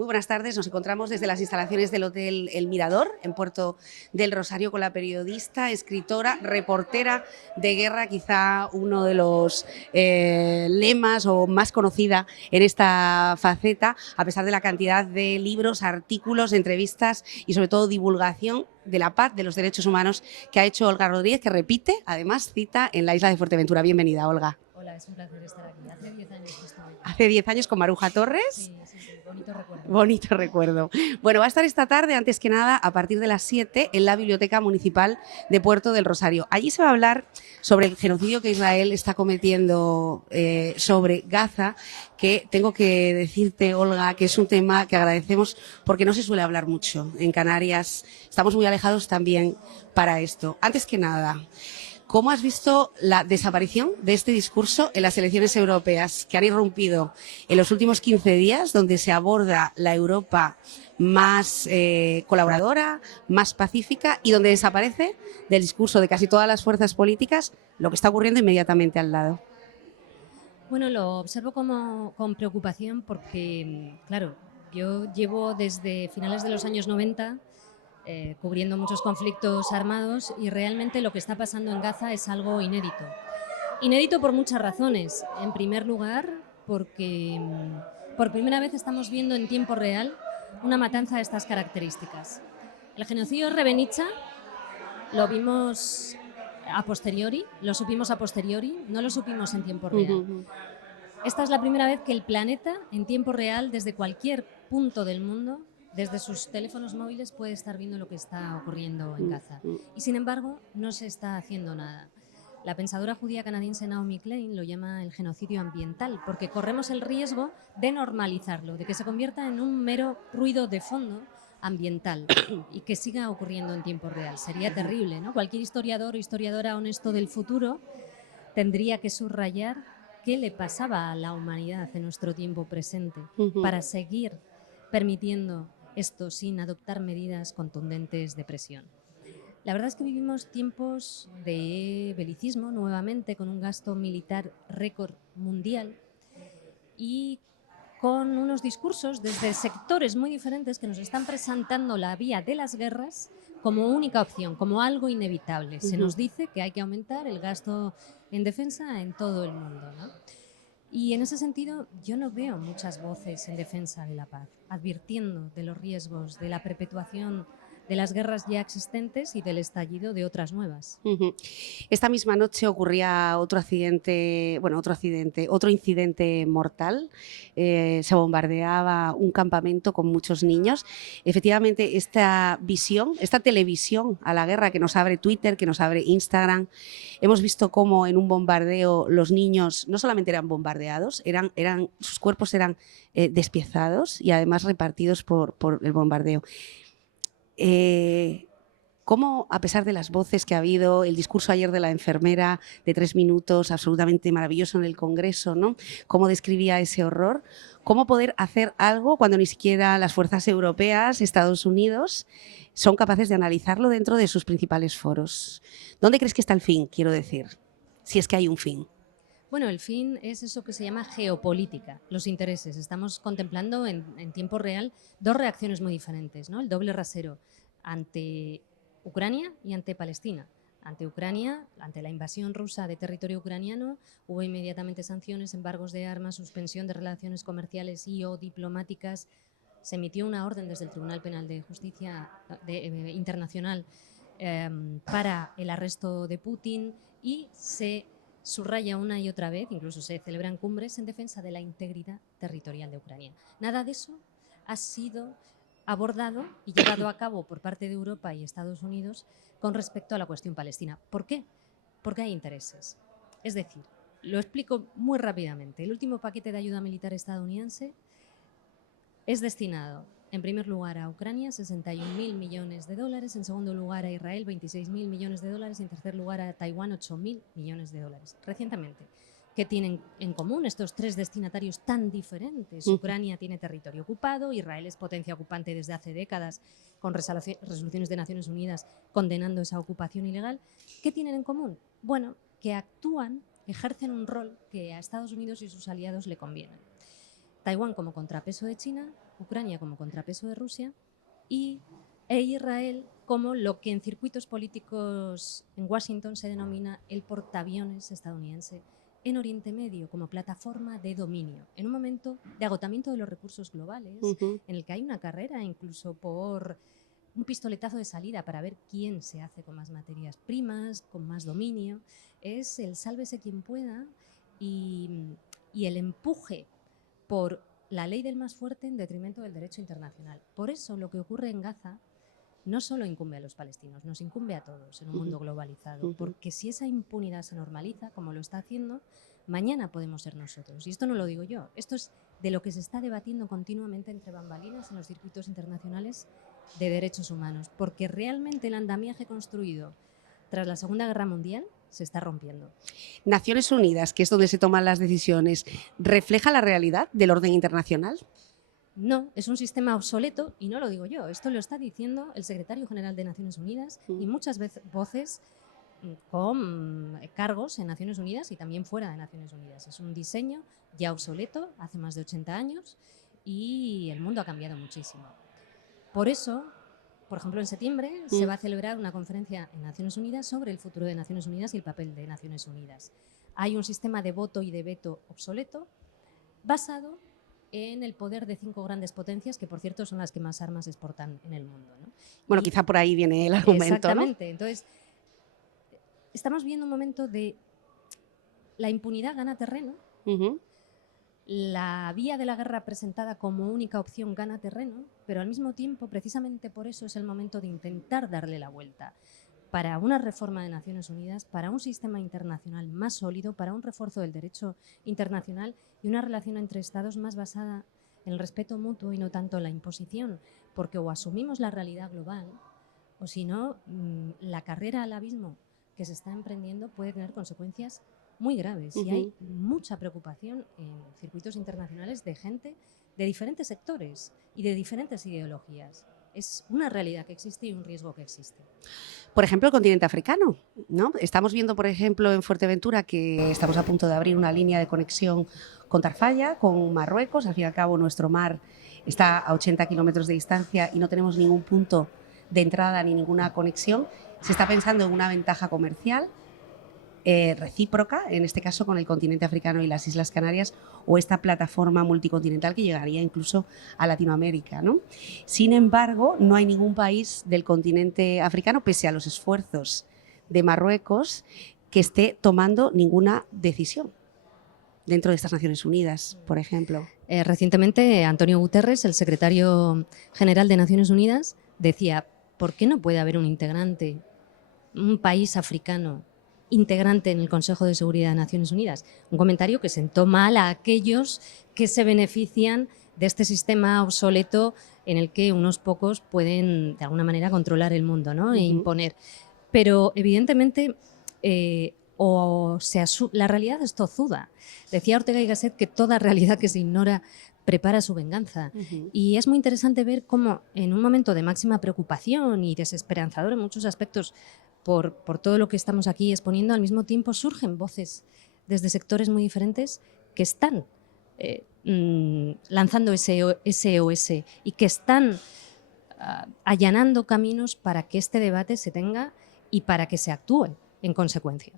Muy buenas tardes, nos encontramos desde las instalaciones del Hotel El Mirador, en Puerto del Rosario, con la periodista, escritora, reportera de guerra, quizá uno de los lemas o más conocida en esta faceta, a pesar de la cantidad de libros, artículos, entrevistas y sobre todo divulgación de la paz, de los derechos humanos que ha hecho Olga Rodríguez, que repite, además, cita en la isla de Fuerteventura. Bienvenida, Olga. Hola, es un placer estar aquí. Hace 10 años que estoy. Hace 10 años con Maruja Torres. Sí, bonito recuerdo. Bonito recuerdo. Bueno, va a estar esta tarde, antes que nada, a partir de las 7, en la Biblioteca Municipal de Puerto del Rosario. Allí se va a hablar sobre el genocidio que Israel está cometiendo sobre Gaza, que tengo que decirte, Olga, que es un tema que agradecemos porque no se suele hablar mucho en Canarias. Estamos muy alejados también para esto. Antes que nada, ¿cómo has visto la desaparición de este discurso en las elecciones europeas que han irrumpido en los últimos 15 días, donde se aborda la Europa más colaboradora, más pacífica y donde desaparece del discurso de casi todas las fuerzas políticas lo que está ocurriendo inmediatamente al lado? Bueno, lo observo con preocupación porque, claro, yo llevo desde finales de los años 90 cubriendo muchos conflictos armados y realmente lo que está pasando en Gaza es algo inédito. Inédito por muchas razones. En primer lugar, porque por primera vez estamos viendo en tiempo real una matanza de estas características. El genocidio de Srebrenica lo vimos a posteriori, lo supimos a posteriori, no lo supimos en tiempo real. Esta es la primera vez que el planeta, en tiempo real, desde cualquier punto del mundo, desde sus teléfonos móviles, puede estar viendo lo que está ocurriendo en Gaza. Y sin embargo, no se está haciendo nada. La pensadora judía canadiense Naomi Klein lo llama el genocidio ambiental, porque corremos el riesgo de normalizarlo, de que se convierta en un mero ruido de fondo ambiental y que siga ocurriendo en tiempo real. Sería terrible, ¿no? Cualquier historiador o historiadora honesto del futuro tendría que subrayar qué le pasaba a la humanidad en nuestro tiempo presente para seguir permitiendo esto sin adoptar medidas contundentes de presión. La verdad es que vivimos tiempos de belicismo nuevamente, con un gasto militar récord mundial y con unos discursos desde sectores muy diferentes que nos están presentando la vía de las guerras como única opción, como algo inevitable. Se nos dice que hay que aumentar el gasto en defensa en todo el mundo, ¿no? Y en ese sentido yo no veo muchas voces en defensa de la paz, advirtiendo de los riesgos de la perpetuación de las guerras ya existentes y del estallido de otras nuevas. Esta misma noche ocurría otro incidente mortal. Se bombardeaba un campamento con muchos niños. Efectivamente, esta visión, esta televisión a la guerra que nos abre Twitter, que nos abre Instagram, hemos visto cómo en un bombardeo los niños no solamente eran bombardeados, sus cuerpos eran despiezados y además repartidos por el bombardeo. Cómo, a pesar de las voces que ha habido, el discurso ayer de la enfermera de 3 minutos, absolutamente maravilloso en el Congreso, ¿no? Cómo describía ese horror, cómo poder hacer algo cuando ni siquiera las fuerzas europeas, Estados Unidos, son capaces de analizarlo dentro de sus principales foros. ¿Dónde crees que está el fin, quiero decir? Si es que hay un fin. Bueno, el fin es eso que se llama geopolítica, los intereses. Estamos contemplando en tiempo real dos reacciones muy diferentes, ¿no? El doble rasero ante Ucrania y ante Palestina. Ante Ucrania, ante la invasión rusa de territorio ucraniano, hubo inmediatamente sanciones, embargos de armas, suspensión de relaciones comerciales y o diplomáticas. Se emitió una orden desde el Tribunal Penal de Justicia Internacional para el arresto de Putin y se subraya una y otra vez, incluso se celebran cumbres en defensa de la integridad territorial de Ucrania. Nada de eso ha sido abordado y llevado a cabo por parte de Europa y Estados Unidos con respecto a la cuestión palestina. ¿Por qué? Porque hay intereses. Es decir, lo explico muy rápidamente. El último paquete de ayuda militar estadounidense es destinado, en primer lugar, a Ucrania, 61.000 millones de dólares, en segundo lugar a Israel, 26.000 millones de dólares y en tercer lugar a Taiwán, 8.000 millones de dólares. Recientemente, ¿qué tienen en común estos tres destinatarios tan diferentes? Ucrania tiene territorio ocupado, Israel es potencia ocupante desde hace décadas, con resoluciones de Naciones Unidas condenando esa ocupación ilegal. ¿Qué tienen en común? Bueno, que actúan, ejercen un rol que a Estados Unidos y sus aliados le conviene. Taiwán como contrapeso de China Ucrania como contrapeso de Rusia e Israel como lo que en circuitos políticos en Washington se denomina el portaaviones estadounidense en Oriente Medio, como plataforma de dominio, en un momento de agotamiento de los recursos globales, en el que hay una carrera incluso por un pistoletazo de salida para ver quién se hace con más materias primas, con más dominio. Es el sálvese quien pueda y el empuje por la ley del más fuerte en detrimento del derecho internacional. Por eso lo que ocurre en Gaza no solo incumbe a los palestinos, nos incumbe a todos en un mundo globalizado, porque si esa impunidad se normaliza, como lo está haciendo, mañana podemos ser nosotros. Y esto no lo digo yo, esto es de lo que se está debatiendo continuamente entre bambalinas en los circuitos internacionales de derechos humanos, porque realmente el andamiaje construido tras la Segunda Guerra Mundial se está rompiendo. Naciones Unidas, que es donde se toman las decisiones, ¿refleja la realidad del orden internacional? No, es un sistema obsoleto y no lo digo yo, esto lo está diciendo el secretario general de Naciones Unidas y muchas voces con cargos en Naciones Unidas y también fuera de Naciones Unidas. Es un diseño ya obsoleto, hace más de 80 años y el mundo ha cambiado muchísimo. Por eso, por ejemplo, en septiembre se va a celebrar una conferencia en Naciones Unidas sobre el futuro de Naciones Unidas y el papel de Naciones Unidas. Hay un sistema de voto y de veto obsoleto basado en el poder de 5 grandes potencias, que por cierto son las que más armas exportan en el mundo, ¿no? Bueno, quizá por ahí viene el argumento, exactamente, ¿no? Entonces, estamos viendo un momento de la impunidad gana terreno, la vía de la guerra presentada como única opción gana terreno, pero al mismo tiempo, precisamente por eso es el momento de intentar darle la vuelta para una reforma de Naciones Unidas, para un sistema internacional más sólido, para un refuerzo del derecho internacional y una relación entre Estados más basada en el respeto mutuo y no tanto en la imposición, porque o asumimos la realidad global o si no, la carrera al abismo que se está emprendiendo puede tener consecuencias muy graves y hay mucha preocupación en circuitos internacionales de gente de diferentes sectores y de diferentes ideologías. Es una realidad que existe y un riesgo que existe. Por ejemplo, el continente africano, ¿no? Estamos viendo, por ejemplo, en Fuerteventura que estamos a punto de abrir una línea de conexión con Tafalla, con Marruecos. Al fin y al cabo, nuestro mar está a 80 kilómetros de distancia y no tenemos ningún punto de entrada ni ninguna conexión. Se está pensando en una ventaja comercial recíproca, en este caso con el continente africano y las Islas Canarias, o esta plataforma multicontinental que llegaría incluso a Latinoamérica, ¿no? Sin embargo, no hay ningún país del continente africano, pese a los esfuerzos de Marruecos, que esté tomando ninguna decisión dentro de estas Naciones Unidas, por ejemplo. Recientemente, Antonio Guterres, el secretario general de Naciones Unidas, decía, ¿por qué no puede haber un integrante, un país africano integrante en el Consejo de Seguridad de Naciones Unidas? Un comentario que sentó mal a aquellos que se benefician de este sistema obsoleto en el que unos pocos pueden, de alguna manera, controlar el mundo, ¿no? E imponer. Pero, evidentemente, la realidad es tozuda. Decía Ortega y Gasset que toda realidad que se ignora prepara su venganza. Y es muy interesante ver cómo, en un momento de máxima preocupación y desesperanzador en muchos aspectos, por todo lo que estamos aquí exponiendo, al mismo tiempo surgen voces desde sectores muy diferentes que están lanzando SOS y que están allanando caminos para que este debate se tenga y para que se actúe en consecuencia.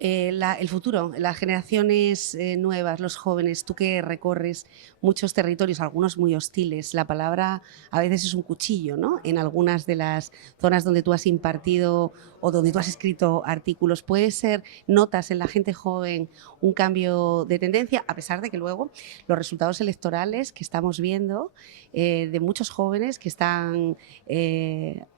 El futuro, las generaciones nuevas, los jóvenes, tú que recorres muchos territorios, algunos muy hostiles, la palabra a veces es un cuchillo, ¿no? En algunas de las zonas donde tú has impartido o donde tú has escrito artículos, puede ser, notas en la gente joven un cambio de tendencia, a pesar de que luego los resultados electorales que estamos viendo de muchos jóvenes que están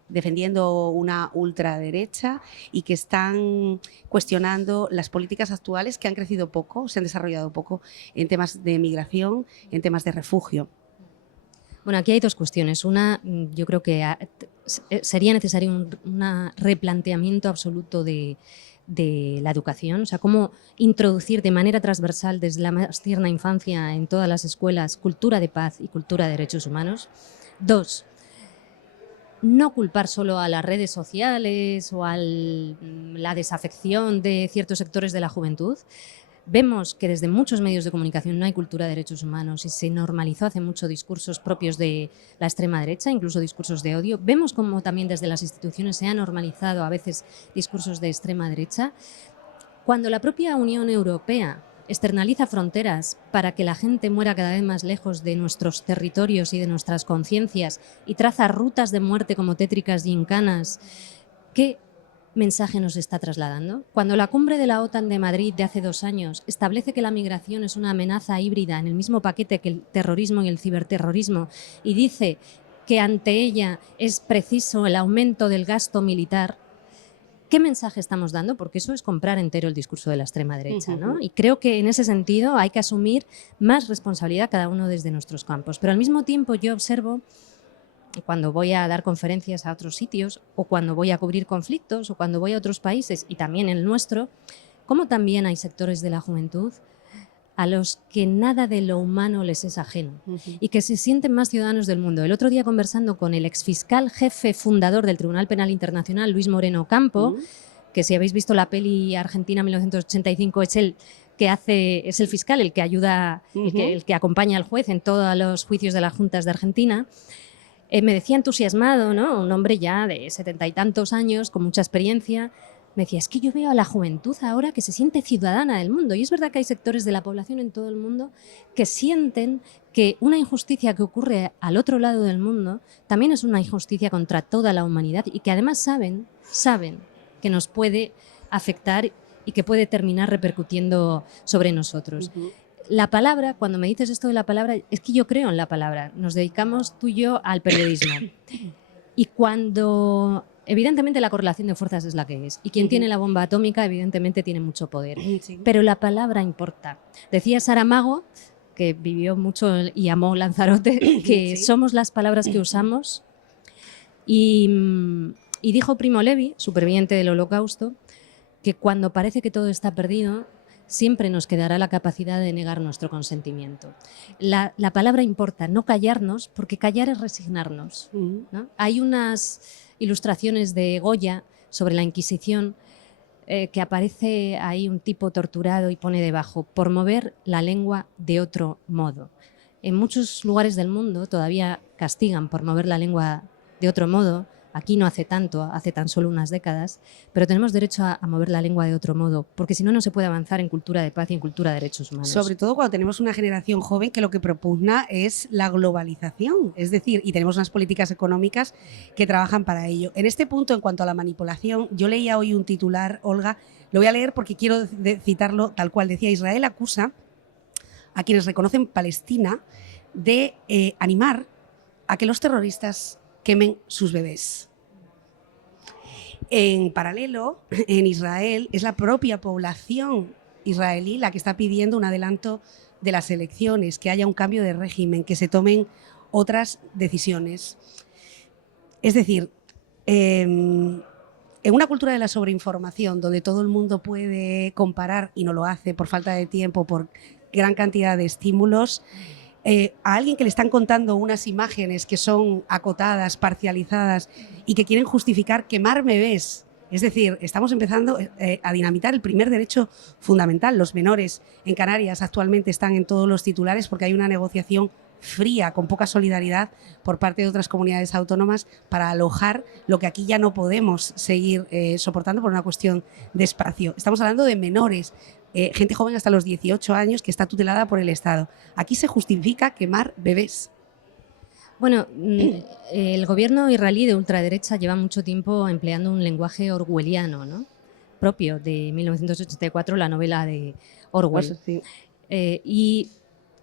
defendiendo una ultraderecha y que están cuestionando las políticas actuales que han crecido poco, se han desarrollado poco en temas de migración, en temas de refugio. Bueno, aquí hay dos cuestiones. Una, yo creo que sería necesario un replanteamiento absoluto de la educación, o sea, cómo introducir de manera transversal desde la más tierna infancia en todas las escuelas cultura de paz y cultura de derechos humanos. Dos, no culpar solo a las redes sociales o a la desafección de ciertos sectores de la juventud. Vemos que desde muchos medios de comunicación no hay cultura de derechos humanos y se normalizó hace mucho discursos propios de la extrema derecha, incluso discursos de odio. Vemos como también desde las instituciones se ha normalizado a veces discursos de extrema derecha. Cuando la propia Unión Europea externaliza fronteras para que la gente muera cada vez más lejos de nuestros territorios y de nuestras conciencias y traza rutas de muerte como tétricas gincanas, ¿qué mensaje nos está trasladando? Cuando la cumbre de la OTAN de Madrid de hace 2 años establece que la migración es una amenaza híbrida en el mismo paquete que el terrorismo y el ciberterrorismo y dice que ante ella es preciso el aumento del gasto militar, ¿qué mensaje estamos dando? Porque eso es comprar entero el discurso de la extrema derecha, ¿no? Y creo que en ese sentido hay que asumir más responsabilidad cada uno desde nuestros campos. Pero al mismo tiempo yo observo, cuando voy a dar conferencias a otros sitios o cuando voy a cubrir conflictos o cuando voy a otros países y también el nuestro, como también hay sectores de la juventud a los que nada de lo humano les es ajeno y que se sienten más ciudadanos del mundo. El otro día conversando con el exfiscal jefe fundador del Tribunal Penal Internacional, Luis Moreno Ocampo, que si habéis visto la peli Argentina 1985 es el fiscal, el que ayuda, el que acompaña al juez en todos los juicios de las juntas de Argentina. Me decía entusiasmado, ¿no? Un hombre ya de 70 y tantos años, con mucha experiencia. Me decía, es que yo veo a la juventud ahora que se siente ciudadana del mundo. Y es verdad que hay sectores de la población en todo el mundo que sienten que una injusticia que ocurre al otro lado del mundo también es una injusticia contra toda la humanidad y que además saben que nos puede afectar y que puede terminar repercutiendo sobre nosotros. La palabra, cuando me dices esto de la palabra, es que yo creo en la palabra. Nos dedicamos tú y yo al periodismo. Y cuando, evidentemente, la correlación de fuerzas es la que es. Y quien tiene la bomba atómica, evidentemente, tiene mucho poder. Pero la palabra importa. Decía Saramago, que vivió mucho y amó Lanzarote, que somos las palabras que usamos. Y dijo Primo Levi, superviviente del Holocausto, que cuando parece que todo está perdido, siempre nos quedará la capacidad de negar nuestro consentimiento. La palabra importa, no callarnos, porque callar es resignarnos, ¿no? Hay unas ilustraciones de Goya sobre la Inquisición que aparece ahí un tipo torturado y pone debajo, por mover la lengua de otro modo. En muchos lugares del mundo todavía castigan por mover la lengua de otro modo. Aquí no hace tanto, hace tan solo unas décadas, pero tenemos derecho a mover la lengua de otro modo, porque si no, no se puede avanzar en cultura de paz y en cultura de derechos humanos. Sobre todo cuando tenemos una generación joven que lo que propugna es la globalización, es decir, y tenemos unas políticas económicas que trabajan para ello. En este punto, en cuanto a la manipulación, yo leía hoy un titular, Olga, lo voy a leer porque quiero citarlo tal cual. Decía, Israel acusa a quienes reconocen Palestina de animar a que los terroristas quemen sus bebés. En paralelo, en Israel, es la propia población israelí la que está pidiendo un adelanto de las elecciones, que haya un cambio de régimen, que se tomen otras decisiones. Es decir, en una cultura de la sobreinformación, donde todo el mundo puede comparar y no lo hace por falta de tiempo, por gran cantidad de estímulos, a alguien que le están contando unas imágenes que son acotadas, parcializadas y que quieren justificar quemar bebés. Es decir, estamos empezando a dinamitar el primer derecho fundamental. Los menores en Canarias actualmente están en todos los titulares porque hay una negociación fría, con poca solidaridad por parte de otras comunidades autónomas para alojar lo que aquí ya no podemos seguir soportando por una cuestión de espacio. Estamos hablando de menores, gente joven hasta los 18 años que está tutelada por el Estado. Aquí se justifica quemar bebés. Bueno, el gobierno israelí de ultraderecha lleva mucho tiempo empleando un lenguaje orwelliano, ¿no? Propio de 1984, la novela de Orwell. Pues sí. Y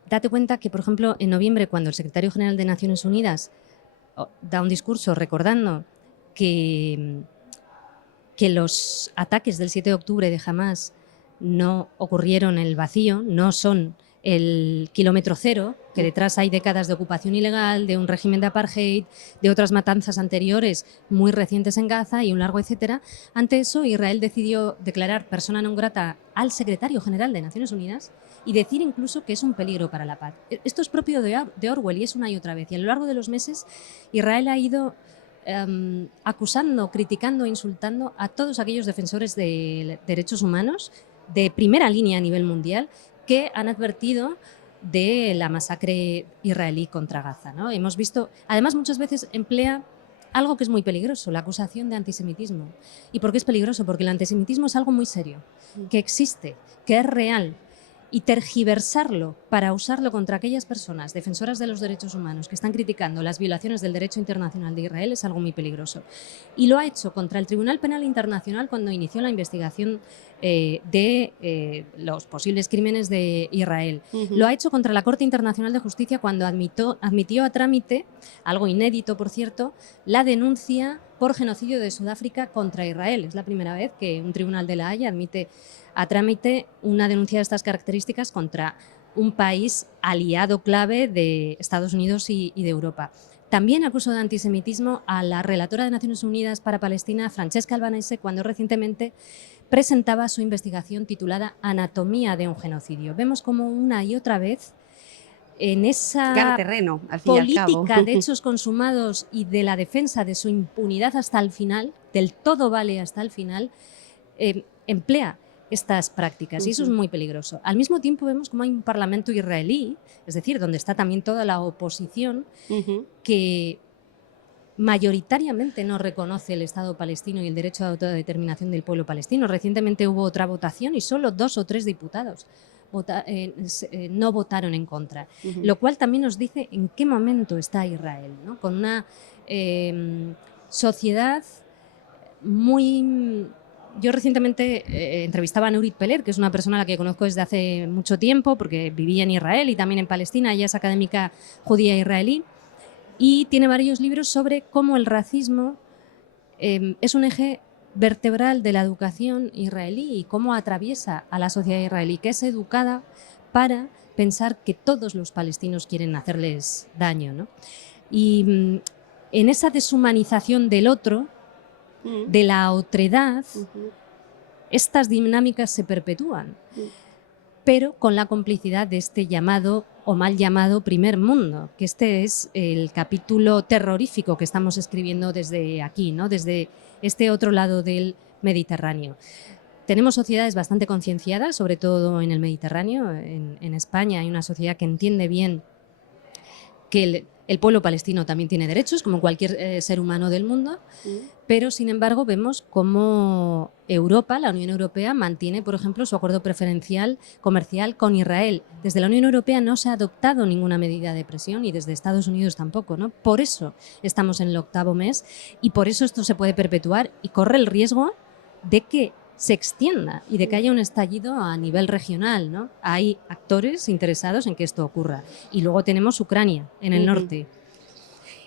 date cuenta que, por ejemplo, en noviembre, cuando el secretario general de Naciones Unidas da un discurso recordando que los ataques del 7 de octubre de Hamás no ocurrieron en el vacío, no son el kilómetro cero, que detrás hay décadas de ocupación ilegal, de un régimen de apartheid, de otras matanzas anteriores muy recientes en Gaza y un largo etcétera. Ante eso, Israel decidió declarar persona non grata al secretario general de Naciones Unidas y decir incluso que es un peligro para la paz. Esto es propio de Orwell y es una y otra vez. Y a lo largo de los meses, Israel ha ido acusando, criticando e insultando a todos aquellos defensores de derechos humanos, de primera línea a nivel mundial que han advertido de la masacre israelí contra Gaza, ¿no? Hemos visto, además muchas veces emplea algo que es muy peligroso, la acusación de antisemitismo. ¿Y por qué es peligroso? Porque el antisemitismo es algo muy serio, que existe, que es real. Y tergiversarlo para usarlo contra aquellas personas defensoras de los derechos humanos que están criticando las violaciones del derecho internacional de Israel es algo muy peligroso. Y lo ha hecho contra el Tribunal Penal Internacional cuando inició la investigación de los posibles crímenes de Israel. Lo ha hecho contra la Corte Internacional de Justicia cuando admitió a trámite, algo inédito por cierto, la denuncia por genocidio de Sudáfrica contra Israel. Es la primera vez que un tribunal de La Haya admite a trámite una denuncia de estas características contra un país aliado clave de Estados Unidos y de Europa. También acusó de antisemitismo a la relatora de Naciones Unidas para Palestina, Francesca Albanese, cuando recientemente presentaba su investigación titulada Anatomía de un genocidio. Vemos como una y otra vez en esa gana terreno, al fin y al cabo. política de hechos consumados y de la defensa de su impunidad hasta el final, del todo vale hasta el final, emplea estas prácticas y eso es muy peligroso. Al mismo tiempo vemos como hay un parlamento israelí, es decir, donde está también toda la oposición, que mayoritariamente no reconoce el Estado palestino y el derecho de autodeterminación del pueblo palestino. Recientemente hubo otra votación y solo 2 o 3 diputados no votaron en contra, lo cual también nos dice en qué momento está Israel, ¿no? Con una sociedad muy... Yo recientemente entrevistaba a Nurit Peler, que es una persona a la que conozco desde hace mucho tiempo, porque vivía en Israel y también en Palestina. Ella es académica judía israelí y tiene varios libros sobre cómo el racismo es un eje vertebral de la educación israelí y cómo atraviesa a la sociedad israelí, que es educada para pensar que todos los palestinos quieren hacerles daño, ¿no? Y en esa deshumanización del otro, de la otredad, estas dinámicas se perpetúan, pero con la complicidad de este llamado o mal llamado primer mundo, que este es el capítulo terrorífico que estamos escribiendo desde aquí, ¿no? Desde este otro lado del Mediterráneo. Tenemos sociedades bastante concienciadas, sobre todo en el Mediterráneo. En España hay una sociedad que entiende bien que el pueblo palestino también tiene derechos, como cualquier ser humano del mundo, pero sin embargo vemos cómo Europa, la Unión Europea, mantiene, por ejemplo, su acuerdo preferencial comercial con Israel. Desde la Unión Europea no se ha adoptado ninguna medida de presión y desde Estados Unidos tampoco, ¿no? Por eso estamos en el 8º mes y por eso esto se puede perpetuar y corre el riesgo de que se extienda y de que haya un estallido a nivel regional, ¿no? Hay actores interesados en que esto ocurra. Y luego tenemos Ucrania, en el norte.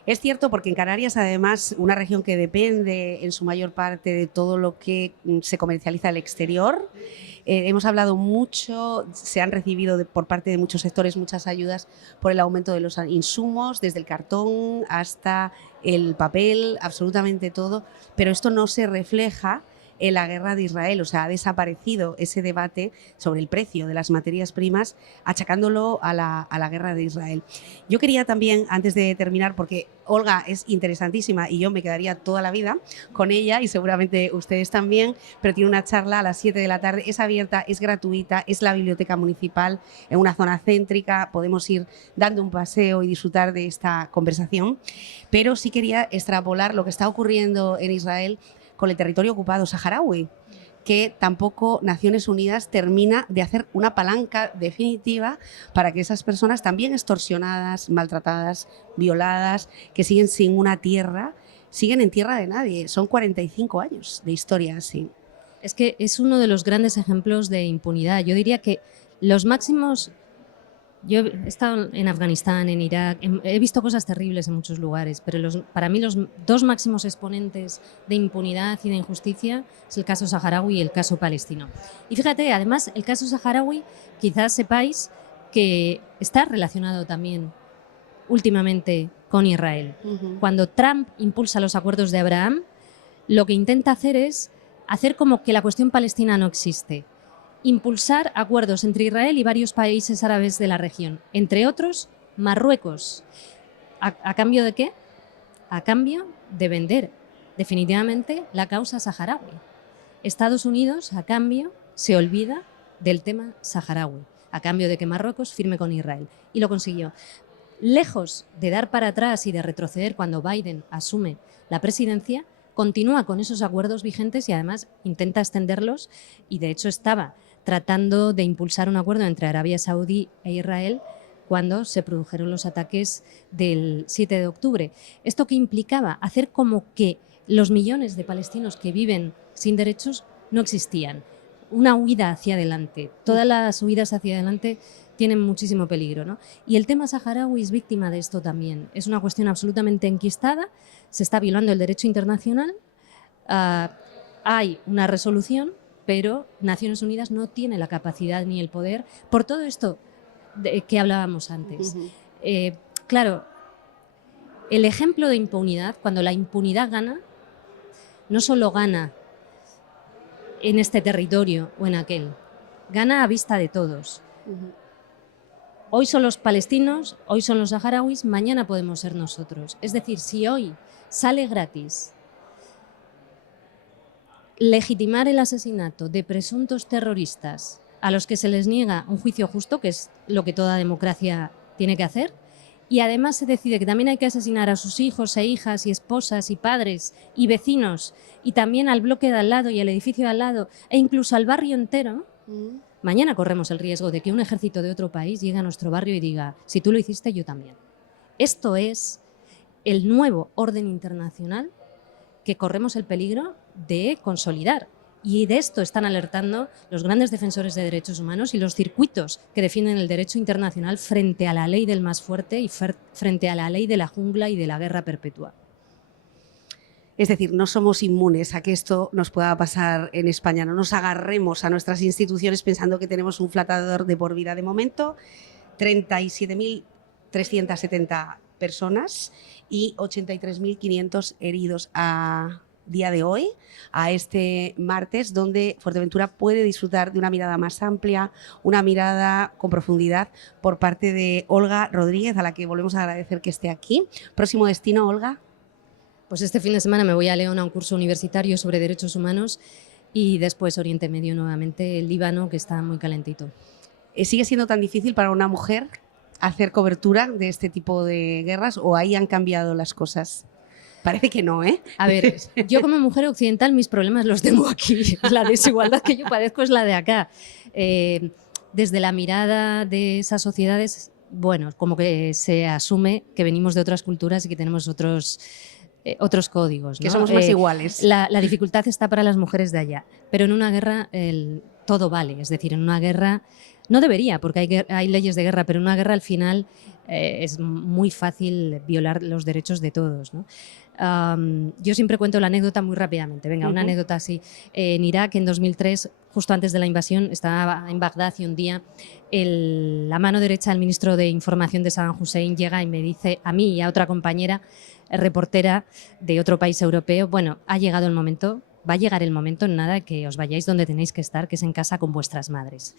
Es cierto, porque en Canarias, además, una región que depende en su mayor parte de todo lo que se comercializa al exterior. Hemos hablado mucho, se han recibido por parte de muchos sectores muchas ayudas por el aumento de los insumos, desde el cartón hasta el papel, absolutamente todo, pero esto no se refleja en la guerra de Israel. O sea, ha desaparecido ese debate sobre el precio de las materias primas, achacándolo a la guerra de Israel. Yo quería también, antes de terminar, porque Olga es interesantísima y yo me quedaría toda la vida con ella y seguramente ustedes también, pero tiene una charla a las 7 de la tarde, es abierta, es gratuita, es la biblioteca municipal, en una zona céntrica, podemos ir dando un paseo y disfrutar de esta conversación, pero sí quería extrapolar lo que está ocurriendo en Israel con el territorio ocupado saharaui, que tampoco Naciones Unidas termina de hacer una palanca definitiva para que esas personas también extorsionadas, maltratadas, violadas, que siguen sin una tierra, siguen en tierra de nadie. Son 45 años de historia así. Es que es uno de los grandes ejemplos de impunidad. Yo diría que los máximos... Yo he estado en Afganistán, en Irak, he visto cosas terribles en muchos lugares, pero para mí los 2 máximos exponentes de impunidad y de injusticia es el caso saharaui y el caso palestino. Y fíjate, además, el caso saharaui, quizás sepáis que está relacionado también últimamente con Israel. Cuando Trump impulsa los acuerdos de Abraham, lo que intenta hacer es hacer como que la cuestión palestina no existe. Impulsar acuerdos entre Israel y varios países árabes de la región, entre otros Marruecos. ¿A cambio de qué? A cambio de vender definitivamente la causa saharaui. Estados Unidos, a cambio, se olvida del tema saharaui, a cambio de que Marruecos firme con Israel. Y lo consiguió. Lejos de dar para atrás y de retroceder cuando Biden asume la presidencia, continúa con esos acuerdos vigentes y además intenta extenderlos, y de hecho estaba tratando de impulsar un acuerdo entre Arabia Saudí e Israel cuando se produjeron los ataques del 7 de octubre. ¿Esto qué implicaba? Hacer como que los millones de palestinos que viven sin derechos no existían. Una huida hacia adelante. Todas las huidas hacia adelante tienen muchísimo peligro, ¿no? Y el tema saharaui es víctima de esto también. Es una cuestión absolutamente enquistada, se está violando el derecho internacional, hay una resolución, pero Naciones Unidas no tiene la capacidad ni el poder por todo esto que hablábamos antes. Claro, el ejemplo de impunidad, cuando la impunidad gana, no solo gana en este territorio o en aquel, gana a vista de todos. Hoy son los palestinos, hoy son los saharauis, mañana podemos ser nosotros. Es decir, si hoy sale gratis legitimar el asesinato de presuntos terroristas a los que se les niega un juicio justo, que es lo que toda democracia tiene que hacer, y además se decide que también hay que asesinar a sus hijos e hijas y esposas y padres y vecinos y también al bloque de al lado y al edificio de al lado e incluso al barrio entero, mañana corremos el riesgo de que un ejército de otro país llegue a nuestro barrio y diga, si tú lo hiciste, yo también. Esto es el nuevo orden internacional que corremos el peligro de consolidar. Y de esto están alertando los grandes defensores de derechos humanos y los circuitos que defienden el derecho internacional frente a la ley del más fuerte y frente a la ley de la jungla y de la guerra perpetua. Es decir, no somos inmunes a que esto nos pueda pasar en España. No nos agarremos a nuestras instituciones pensando que tenemos un flotador de por vida. De momento, 37.370 personas y 83.500 heridos a día de hoy, a este martes, donde Fuerteventura puede disfrutar de una mirada más amplia, una mirada con profundidad por parte de Olga Rodríguez, a la que volvemos a agradecer que esté aquí. Próximo destino, Olga. Pues este fin de semana me voy a León a un curso universitario sobre derechos humanos y después Oriente Medio nuevamente, el Líbano, que está muy calentito. ¿Sigue siendo tan difícil para una mujer hacer cobertura de este tipo de guerras o ahí han cambiado las cosas? Parece que no, ¿eh? A ver, yo como mujer occidental mis problemas los tengo aquí. La desigualdad que yo padezco es la de acá. Desde la mirada de esas sociedades, bueno, como que se asume que venimos de otras culturas y que tenemos otros códigos, ¿no? Que somos más iguales. La dificultad está para las mujeres de allá, pero en una guerra todo vale. Es decir, en una guerra no debería, porque hay leyes de guerra, pero en una guerra al final es muy fácil violar los derechos de todos, ¿no? Yo siempre cuento la anécdota muy rápidamente. Venga, una anécdota así. En Irak, en 2003, justo antes de la invasión, estaba en Bagdad y un día la mano derecha del ministro de Información de Saddam Hussein llega y me dice a mí y a otra compañera, reportera de otro país europeo, bueno, ha llegado el momento, va a llegar el momento en nada que os vayáis donde tenéis que estar, que es en casa con vuestras madres.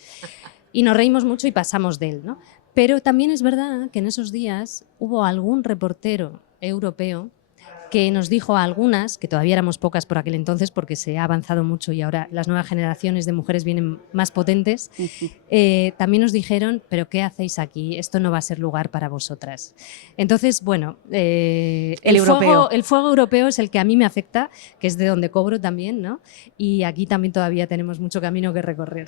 Y nos reímos mucho y pasamos de él, ¿no? Pero también es verdad que en esos días hubo algún reportero europeo que nos dijo a algunas, que todavía éramos pocas por aquel entonces porque se ha avanzado mucho y ahora las nuevas generaciones de mujeres vienen más potentes, también nos dijeron, pero ¿qué hacéis aquí? Esto no va a ser lugar para vosotras. Entonces, bueno, el fuego europeo es el que a mí me afecta, que es de donde cobro también, ¿no? Y aquí también todavía tenemos mucho camino que recorrer.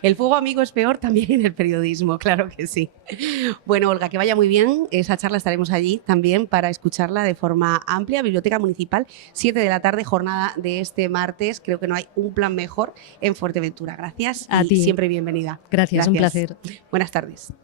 El fuego amigo es peor también en el periodismo, claro que sí. Bueno, Olga, que vaya muy bien. Esa charla estaremos allí también para escucharla de forma amplia. Biblioteca Municipal, 7 de la tarde, jornada de este martes. Creo que no hay un plan mejor en Fuerteventura. Gracias a ti. Siempre bienvenida. Gracias, un placer. Buenas tardes.